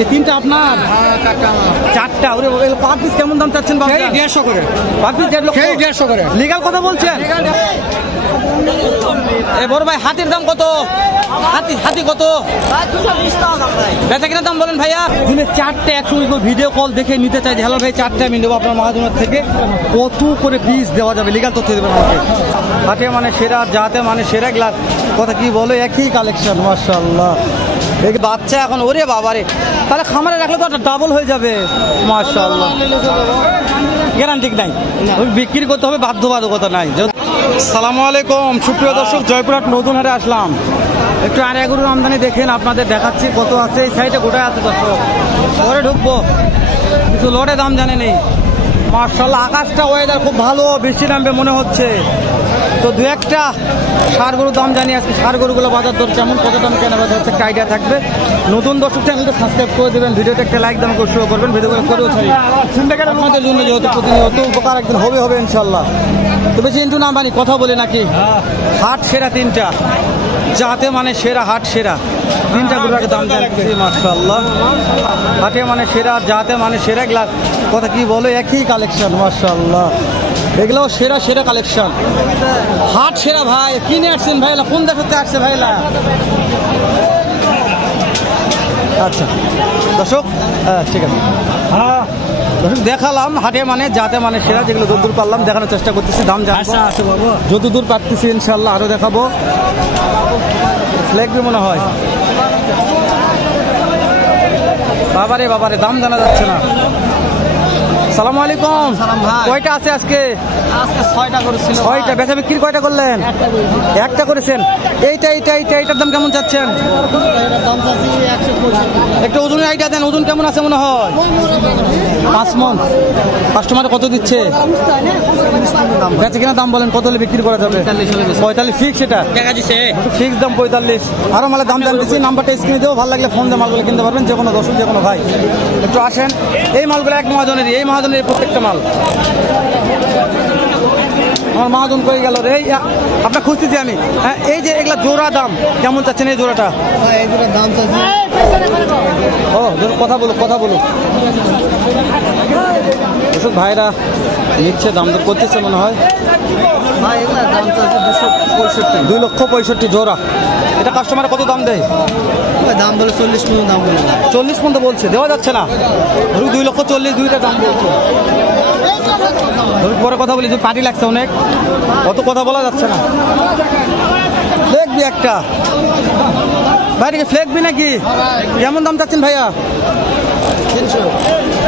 এই তিনটা আপনার? চারটা। ওরে পার পিস কেমন দাম চাচ্ছেন? 150 করে পার পিস। 150 করে। লিগাল কথা বলছেন? এ বড় ভাই হাতির দাম কত? হাতি কত? বেচা কিনা দাম বলেন ভাইয়া। দিনে চারটে 100 ভিডিও কল দেখে নিতে চাই। হ্যালো ভাই, চারটে আমি নেবো আপনার মহাজনের থেকে। কত করে পিস দেওয়া যাবে? লিগাল তথ্য দেবেন আমাকে। হাতে মানে সেরা, যাতে মানে সেরা গ্লাস কথা কি বলো, একই কালেকশন। মাশাআল্লাহ, এই বাচ্চা এখন। ওরে বাবারে, তাহলে খামারে রাখলে তো একটা ডাবল হয়ে যাবে। মাশাআল্লাহ, গ্যারান্টি নাই, বিক্রি করতে হবে, বাধ্যবাধকতা নাই। সালামু আলাইকুম সুপ্রিয় দর্শক, জয়পুরহাট নতুন হাটে আসলাম। একটু আর এগুলোর আমদানি দেখেন, আপনাদের দেখাচ্ছি কত আছে। এই সাইডে গোটায় আছে দর্শক, পরে ঢুকবো। কিছু লটে দাম জানে নেই। মাশাআল্লাহ, আকাশটা ওয়েদার খুব ভালো, বৃষ্টি নামবে মনে হচ্ছে। তো দু একটা ষাঁড় গরুর দাম জানি আজকে। ষাঁড় গরুগুলো বাজার দর কেমন, কত দাম কেনা বাজার হচ্ছে একটা আইডিয়া থাকবে। নতুন দর্শক চ্যানেলটা সাবস্ক্রাইব করে দেবেন, ভিডিওতে একটা লাইক দাম করে শুরু করবেন। ভিডিওগুলো করেও ছাড়ি আপনাদের জন্য, যেহেতু প্রতিনিয়ত উপকার একদিন হবে ইনশাল্লাহ। তো বেশি ইন্টু না বানি, কথা বলে নাকি। হাট সেরা তিনটা, যাতে মানে সেরা, হাট সেরা তিনটা গরুর দাম জানছি। মাশাআল্লাহ, হাটে মানে সেরা, যাতে মানে সেরা গ্লাস কথা কি বলো, একই কালেকশন। মাশাআল্লাহ, এগুলো সেরা সেরা কালেকশন, হাট সেরা। ভাই কিনে আসছেন ভাইলা? কোন দেশ হতে আসছে ভাইলা? আচ্ছা দর্শক, ঠিক আছে। হ্যাঁ দর্শক, দেখালাম হাটে মানে যাতে মানে সেরা, যেগুলো যতদূর পারলাম দেখানোর চেষ্টা করতেছি। দাম জানবো যতদূর পারতেছি ইনশাল্লাহ, আরো দেখাবো। ফ্ল্যাগবি মনে হয়। বাবারে বাবারে, দাম জানা যাচ্ছে না। সালামু আলাইকুম। কয়টা আছে আজকে? আজকে 6টা করেছিল। 6টা। বেচা বিক্রি কয়টা করলেন? একটা করেছেন। এইটার দাম কেমন চাচ্ছেন? একটা ওজনের আইডিয়া দেন, ওজন কেমন আছে মনে হয়? 5 মণ। কাস্টমারে কত দিচ্ছে? বেচা কিনা দাম বলেন, কত হলে বিক্রি করা যাবে? 45 ফিক্স। এটা ফিক্স দাম 45। আরো মালের দাম জানতেছি, নাম্বারটা স্ক্রিনে দেবো, ভালো লাগলে ফোন দিয়ে মালগুলো কিনতে পারবেন। যে কোনো দর্শক, যে কোনো ভাই একটু আসেন। এই মালগুলো এক মহাজনেরই, এই মহাজনের প্রত্যেকটা মাল। আমার মহাজন কই গেল রে? আপনার খুঁজতেছি আমি। হ্যাঁ, এই যে এগুলা জোড়া দাম কেমন চাচ্ছেন? এই জোড়াটা দাম চাচ্ছি। ও কথা বলো। এসব ভাইরা নিচ্ছে, দাম দর করতেছে মনে হয়। ভাই এগুলা দাম চাচ্ছে 265 জোড়া। এটা কাস্টমারে কত দাম দেয়? দাম বলে 40 পর্যন্ত দাম বলে। 40 পর্যন্ত বলছে, দেওয়া যাচ্ছে না। 2,40,000 দুইটা দাম বলছে। পরে কথা বলি, যে পার্টি লাগছে অনেক, অত কথা বলা যাচ্ছে না। ফ্ল্যাগবি একটা ভাই, ফ্ল্যাগবি নাকি? কেমন দাম চাচ্ছেন ভাইয়া?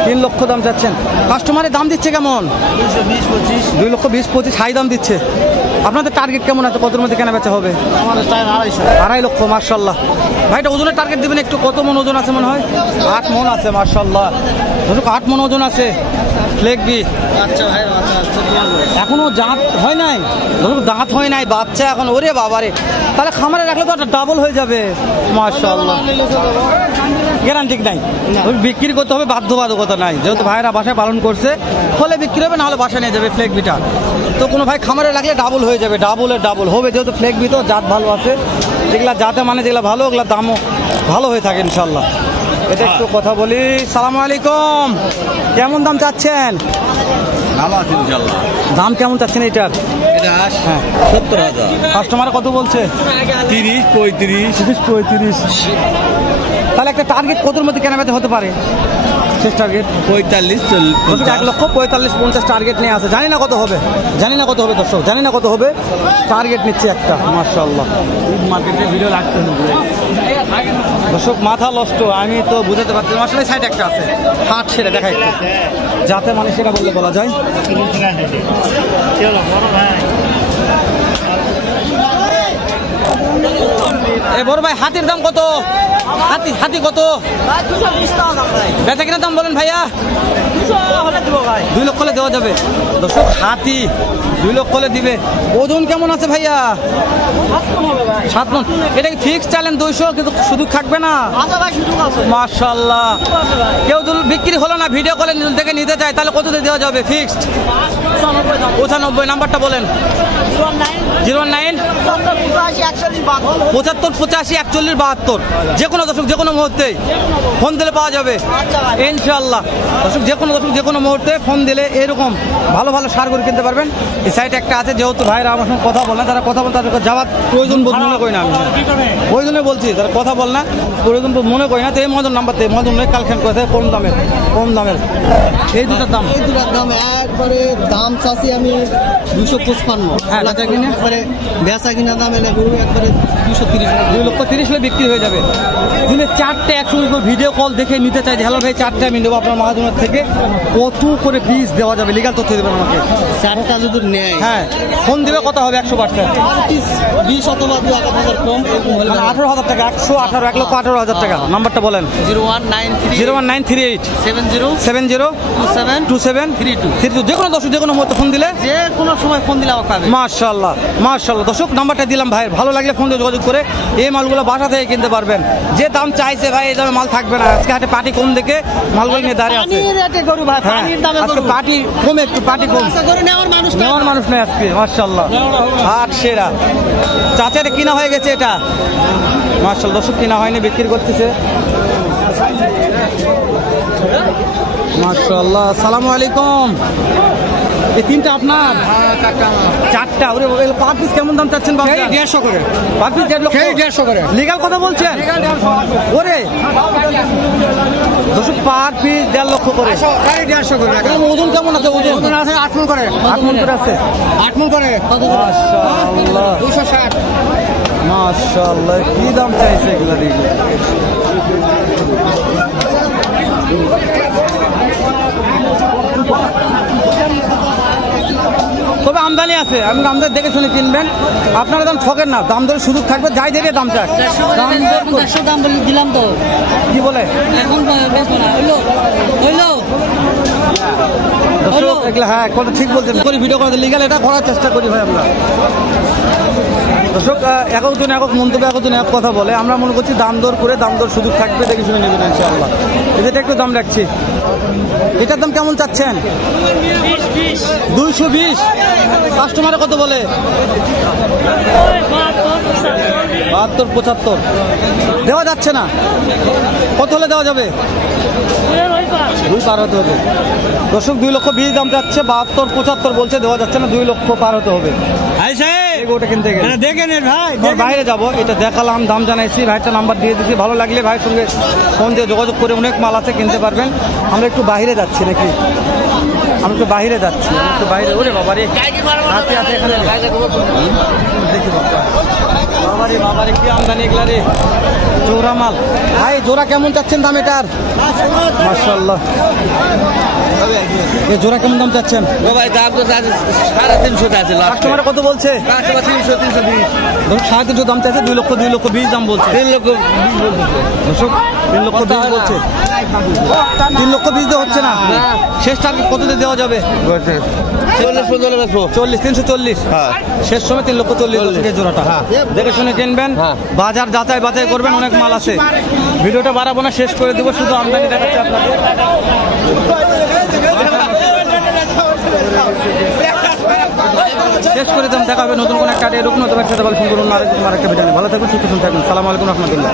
3 লক্ষ দাম চাচ্ছেন। কাস্টমারের দাম দিচ্ছে কেমন? 2,20,25 হাই দাম দিচ্ছে। আপনাদের টার্গেট কেমন আছে? কতর মধ্যে কেনা বেচা হবে? আমাদের 2.5 লক্ষ। মাশাআল্লাহ ভাইটা ওজনের টার্গেট দিবেন একটু। কত মন ওজন আছে মনে হয়? 8 মন আছে। মাশাআল্লাহ, 8 মন ওজন আছে। ফ্ল্যাগবি এখনো জাত হয় নাই, দাঁত হয় নাই, বাচ্চা এখন। ওরে বাবারে, তাহলে খামারে রাখলে তো একটা ডাবল হয়ে যাবে। মাশাআল্লাহ, গ্যারান্টি নাই, বিক্রি করতে হবে, বাধ্যবাধকতা নাই। যেহেতু ভাইরা বাসায় পালন করছে, ফলে বিক্রি হবে, নাহলে বাসায় নিয়ে যাবে ফ্ল্যাগবিটা। তো কোনো ভাই খামারে রাখলে ডাবল হয়ে যাবে, ডাবল হবে। যেহেতু ফ্ল্যাগবি তো জাত ভালো আছে, যেগুলা জাতে মানে যেগুলো ভালো, ওগুলা দামও ভালো হয়ে থাকে ইনশাল্লাহ। এটা একটু কথা বলি। সালামু আলাইকুম। কেমন দাম চাচ্ছেন? দাম কেমন চাচ্ছেন এটার? হ্যাঁ 70,000। কাস্টমার কত বলছে? 30, 35। তাহলে একটা টার্গেট কতর মধ্যে কেনা বেচা হতে পারে? শেষ টার্গেট 45, 1,45,50 টার্গেট নিয়ে আসে। জানি না কত হবে দর্শক, জানি না কত হবে। টার্গেট নিচ্ছে একটা। মাশাআল্লাহ, মার্কেটে ভিডিও লাগতে হবে দর্শক, মাথা নষ্ট। আমি তো বুঝাতে পারছি। আসলে সাইড একটা আছে, হাট সেটা দেখাই যাতে মানে সেটা বললে বলা যায়। এ বড় ভাই, হাতির দাম কত? হাতি কত? বেচা কিনা দাম বলেন ভাইয়া। 2 লক্ষ হলে দেওয়া যাবে দর্শক। হাতি 2 লক্ষ হলে দিবে। ওজন কেমন আছে ভাইয়া? 7 মন। এটা কি ফিক্স চালেন 200, কিন্তু শুধু থাকবে না? মাশাআল্লাহ। কেউ যদি বিক্রি হলো না, ভিডিও কলে থেকে নিতে চায়, তাহলে কত দিয়ে দেওয়া যাবে ফিক্সড? 95। নাম্বারটা বলেন। 09 75 85 41 72। যে কোনো দর্শক যে কোনো মুহূর্তে ফোন দিলে পাওয়া যাবে ইনশাআল্লাহ। দর্শক যে কোনো মুহূর্তে ফোন দিলে এরকম ভালো ভালো সার গরু কিনতে পারবেন। এই সাইট একটা আছে, যেহেতু ভাইরা আমার সঙ্গে কথা বলে না, তারা কথা বলে তাদের যাওয়ার প্রয়োজন বোধ মনে করি না। আমি ওই জন্যই বলছি, তারা কথা বল না, প্রয়োজন বোধ মনে করি না। তো এই মজন নাম্বার থেকে মজন কালেকশন করে থাকে কম দামের। এই দুটার দাম একবারে দাম চাচ্ছি আমি 255। হ্যাঁ, বেচা কিনে একবারে বেচা কিনা দাম এলে গরু একবারে 230। 2,30,000 হলে বিক্রি হয়ে যাবে। দিনে 4টে 100 ভিডিও কল দেখে নিতে চাই, হ্যালো ভাই 4টে আমি নেবো আপনার মাহাজনের থেকে, কত করে পিস দেওয়া যাবে? লিগাল তথ্য দেবেন আমাকে। 4টা যদি নেয়, হ্যাঁ, ফোন দিবে, কথা হবে 100%। 20 অথবা 2,000 কম এরকম হলে 18,000 টাকা, 118, 1,18,000 টাকা। নাম্বারটা বলেন। 0193 70 27 27 32। যে কোনো দর্শক যে কোনো মুহূর্তে ফোন দিলে, যে কোনো সময় ফোন দিলে পাবে। মাশাআল্লাহ। দর্শক নাম্বারটা দিলাম ভাই, ভালো লাগলে ফোন দিয়ে যোগাযোগ করে এই মালগুলো বাসা থেকে কিনতে পারবেন। যে দাম চাইছে ভাই, এই দামে মাল থাকবে না। আজকে হাটে পার্টি কম দেখে মালগুলো নিয়ে দাঁড়িয়ে আছে। গরু ভাই, হ্যাঁ, আজকে পার্টি কম, একটু পার্টি কম, নেওয়ার মানুষ নেই আজকে। মাশাআল্লাহ, হাট সেরা। চাচা এটা কিনা হয়ে গেছে, এটা মাশাআল্লাহ। দর্শক কিনা হয়নি, বিক্রি করতেছে। মাশাআল্লাহ। আসসালামু আলাইকুম। এই তিনটা আপনার? 4টা। ওরে পার পিস কেমন দাম চাচ্ছেন বাবা? 150 করে পার পিস 150 করে। লিগাল কথা বলছেন? ওরে দর্শক, পার পিস 1.5 লক্ষ করে। 150 করে। ওজন কেমন আছে? ওজন আছে 8 মণ করে। 8 মণ করে আছে। 8 মণ করে। মাশাআল্লাহ, 260। মাশাআল্লাহ, কি দাম চাইছে এগুলা দেখি। তবে আমদানি আছে, আপনি আমদানি দেখে শুনে কিনবেন। আপনারা দাম ঠকেন না, দাম ধরে সুযোগ থাকবে, যাই দেবে দাম চাক। দাম বলে দিলাম তো, কি বলে এখন বেচবো না। হইলো দর্শক, এগুলো হ্যাঁ কথা ঠিক বলছেন। করি ভিডিও করে লিগাল এটা করার চেষ্টা করি ভাই আমরা। দর্শক, একজন একক মন্তব্য, একজন এক কথা বলে। আমরা মনে করছি দাম দর করে, দাম দর সুযোগ থাকবে, দেখে শুনে নেবেন ইনশাআল্লাহ। এটা একটু দাম রাখছি। এটার দাম কেমন চাচ্ছেন? 220। কাস্টমারে কত বলে? 72 75। দেওয়া যাচ্ছে না। কত হলে দেওয়া যাবে? 2 পার হতে হবে। দর্শক, 2,20,000 দাম যাচ্ছে, 72 75 বলছে, দেওয়া যাচ্ছে না। 2 লক্ষ পার হতে হবে। ওটা কিনতে গেলে দেখেন ভাই, বাইরে যাবো, এটা দেখালাম, দাম জানাইছি, ভাইটা নাম্বার দিয়ে দিচ্ছি। ভালো লাগলে ভাইয়ের সঙ্গে ফোন দিয়ে যোগাযোগ করে অনেক মাল আছে, কিনতে পারবেন। আমরা একটু বাইরে যাচ্ছি নাকি? আমি একটু বাইরে যাচ্ছি, একটু বাইরে। ওরে বাবারে, হাতে আছে এখানে, দেখি বাবারে কি আমদানি এগুলা রে। জোড়া মাল ভাই, জোড়া কেমন চাচ্ছেন দাম এটার? মাশাআল্লাহ, এই জোড়া কেমন দাম চাচ্ছেন? ভাই দাম তো 350 আছে। কাস্টমার কত বলছে? 300 320। 350 দাম চাইছে, 2,20,000 দাম বলছে। 3 লক্ষ 20 বলছে। দর্শক, 3,20,000 বলছে। 3,20,000 হচ্ছে না। শেষ টার্গেট কত দিয়ে দেওয়া যাবে? 40 340। শেষ সময় 3,40,000 জোড়াটা। দেখে শুনে কিনবেন, বাজার যাচাই করবেন, অনেক মাল আছে। ভিডিওটা বাড়াবো না, শেষ করে দেবো, শুধু আমদানি দেখাচ্ছি আপনাদের। শেষ করে দেন, দেখা হবে নতুন কোন একটা এরকম নতুন একটা ফোন করুন। আরেকটা ভিডিও। ভালো থাকুন, সুস্থ থাকুন। সালাম আলাইকুম রহমতুল্লাহ।